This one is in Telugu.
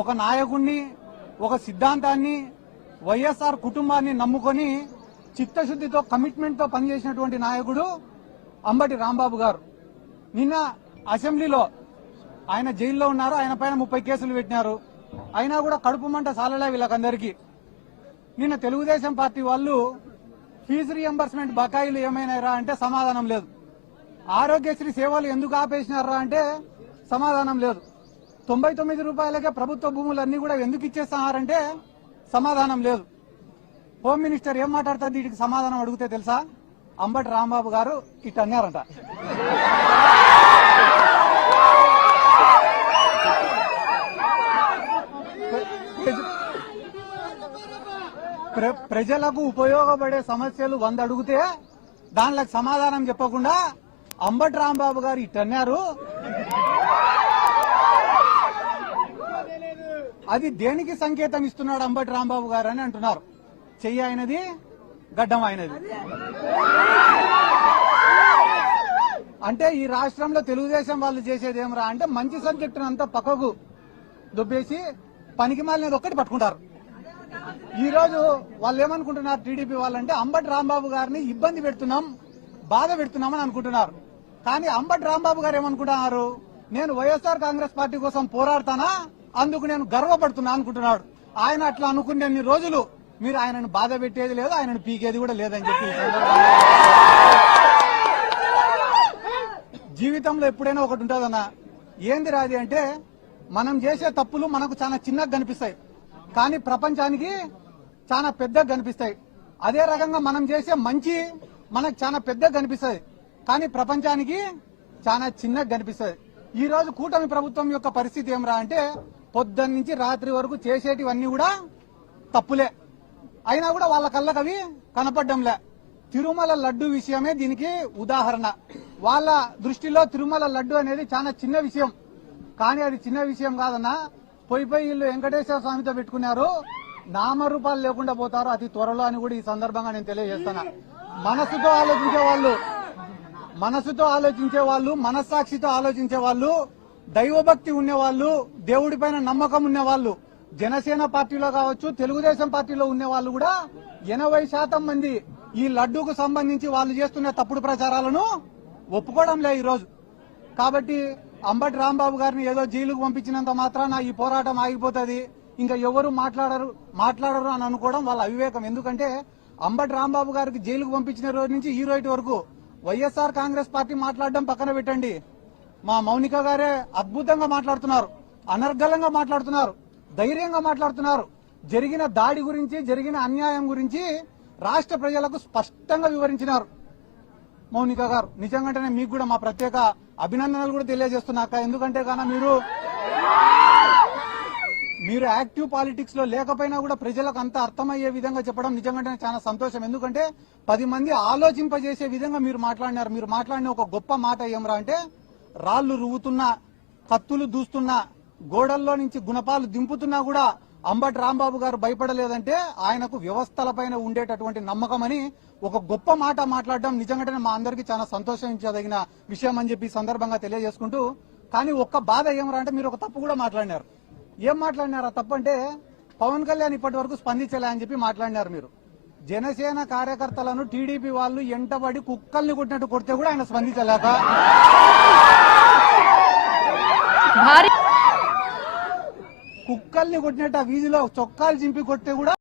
ఒక నాయకుడిని, ఒక సిద్ధాంతాన్ని, వైఎస్ఆర్ కుటుంబాన్ని నమ్ముకొని చిత్తశుద్దితో కమిట్మెంట్తో పనిచేసినటువంటి నాయకుడు అంబటి రాంబాబు గారు. నిన్న అసెంబ్లీలో ఆయన జైల్లో ఉన్నారు. ఆయన పైన 30 కేసులు పెట్టినారు. అయినా కూడా కడుపు మంట సాలలే వీళ్ళకందరికీ. నిన్న తెలుగుదేశం పార్టీ వాళ్ళు ఫీజు రియంబర్స్మెంట్ బకాయిలు ఏమైనారా అంటే సమాధానం లేదు. ఆరోగ్యశ్రీ సేవలు ఎందుకు ఆపేసినారా అంటే సమాధానం లేదు. 99 రూపాయలకే ప్రభుత్వ భూములన్నీ కూడా ఎందుకు ఇచ్చేస్తున్నారంటే సమాధానం లేదు. హోమ్ మినిస్టర్ ఏం మాట్లాడుతుంది వీటికి సమాధానం అడిగితే తెలుసా? అంబటి రాంబాబు గారు ఇట్ అన్నారంట. ప్రజలకు ఉపయోగపడే సమస్యలు 100 అడిగితే దానిలకు సమాధానం చెప్పకుండా అంబటి రాంబాబు గారు ఇట్టన్నారు. అది దేనికి సంకేతం ఇస్తున్నాడు అంబటి రాంబాబు గారు అని అంటున్నారు. చెయ్యి అయినది, గడ్డం అయినది. అంటే ఈ రాష్ట్రంలో తెలుగుదేశం వాళ్ళు చేసేది ఏమరా అంటే మంచి సబ్జెక్టును అంతా పక్కకు దుబ్బేసి పనికి మాలినది ఒక్కటి పట్టుకుంటారు. ఈ రోజు వాళ్ళు ఏమనుకుంటున్నారు టీడీపీ వాళ్ళంటే అంబటి రాంబాబు గారిని ఇబ్బంది పెడుతున్నాం, బాధ పెడుతున్నామని అనుకుంటున్నారు. కానీ అంబటి రాంబాబు గారు ఏమనుకుంటున్నారు? నేను వైఎస్ఆర్ కాంగ్రెస్ పార్టీ కోసం పోరాడతానా, అందుకు నేను గర్వపడుతున్నా అనుకుంటున్నాడు. ఆయన అట్లా అనుకునే రోజులు మీరు ఆయనను బాధ పెట్టేది లేదు, ఆయనను పీకేది కూడా లేదని చెప్పి జీవితంలో ఎప్పుడైనా ఒకటి ఉంటుందన్నా. ఏంది రాది అంటే మనం చేసే తప్పులు మనకు చాలా చిన్నగా కనిపిస్తాయి, కానీ ప్రపంచానికి చాలా పెద్దగా కనిపిస్తాయి. అదే రకంగా మనం చేసే మంచి మనకు చాలా పెద్దగా కనిపిస్తుంది, కానీ ప్రపంచానికి చాలా చిన్నగా కనిపిస్తుంది. ఈ రోజు కూటమి ప్రభుత్వం యొక్క పరిస్థితి ఏమరా అంటే పొద్దున్న నుంచి రాత్రి వరకు చేసేటివన్నీ కూడా తప్పులే, అయినా కూడా వాళ్ళ కళ్ళకు అవి కనపడ్డంలే. తిరుమల లడ్డు విషయమే దీనికి ఉదాహరణ. వాళ్ళ దృష్టిలో తిరుమల లడ్డు అనేది చాలా చిన్న విషయం, కానీ అది చిన్న విషయం కాదన్నా. పోయి వీళ్ళు వెంకటేశ్వర స్వామితో పెట్టుకున్నారు, నామరూపాలు లేకుండా పోతారు అతి త్వరలో అని కూడా ఈ సందర్భంగా నేను తెలియజేస్తున్నా. మనసుతో ఆలోచించే వాళ్ళు, మనస్సాక్షితో ఆలోచించే వాళ్ళు, దైవభక్తి ఉండేవాళ్ళు, దేవుడి పైన నమ్మకం ఉండేవాళ్ళు, జనసేన పార్టీలో కావచ్చు, తెలుగుదేశం పార్టీలో ఉండే వాళ్ళు కూడా 80% మంది ఈ లడ్డూకు సంబంధించి వాళ్ళు చేస్తున్న తప్పుడు ప్రచారాలను ఒప్పుకోవడం లే ఈ రోజు. కాబట్టి అంబటి రాంబాబు గారిని ఏదో జైలుకు పంపించినంత మాత్రాన ఈ పోరాటం ఆగిపోతుంది, ఇంకా ఎవరు మాట్లాడరు అని అనుకోవడం వాళ్ళ అవివేకం. ఎందుకంటే అంబటి రాంబాబు గారికి జైలుకు పంపించిన రోజు నుంచి ఈ రోజు వరకు వైఎస్ఆర్ కాంగ్రెస్ పార్టీ మాట్లాడడం పక్కన పెట్టండి, మా మౌనిక గారే అద్భుతంగా మాట్లాడుతున్నారు, అనర్గళంగా మాట్లాడుతున్నారు, ధైర్యంగా మాట్లాడుతున్నారు. జరిగిన దాడి గురించి, జరిగిన అన్యాయం గురించి రాష్ట్ర ప్రజలకు స్పష్టంగా వివరించినారు మౌనిక గారు. నిజంగానే మీకు కూడా మా ప్రత్యేక అభినందనలు కూడా తెలియజేస్తున్నాక. ఎందుకంటే కానీ మీరు యాక్టివ్ పాలిటిక్స్ లో లేకపోయినా కూడా ప్రజలకు అంత అర్థమయ్యే విధంగా చెప్పడం నిజంగానే చాలా సంతోషం. ఎందుకంటే 10 మంది ఆలోచింపజేసే విధంగా మీరు మాట్లాడినారు. మీరు మాట్లాడిన ఒక గొప్ప మాట ఏమరా అంటే రాళ్లు రువ్వుతున్నా, కత్తులు దూస్తున్నా, గోడల్లో నుంచి గుణపాలు దింపుతున్నా కూడా అంబటి రాంబాబు గారు భయపడలేదంటే ఆయనకు వ్యవస్థలపైన ఉండేటటువంటి నమ్మకం అని ఒక గొప్ప మాట మాట్లాడడం నిజంగానే మా అందరికీ చాలా సంతోషించదగిన విషయం అని చెప్పి సందర్భంగా తెలియజేసుకుంటూ, కానీ ఒక్క బాధ ఏమరా అంటే మీరు ఒక తప్పు కూడా మాట్లాడినారు. ఏం మాట్లాడినారు? ఆ తప్పు అంటే పవన్ కళ్యాణ్ ఇప్పటి వరకు స్పందించలే అని చెప్పి మాట్లాడినారు మీరు. జనసేన కార్యకర్తలను టీడీపీ వాళ్ళు ఎంటబడి కుక్కల్ని కొట్టినట్టు కొడితే కూడా ఆయన స్పందించలేక, కుక్కల్ని కొట్టినట్టు ఆ వీధిలో చొక్కాలు చింపి కొడితే కూడా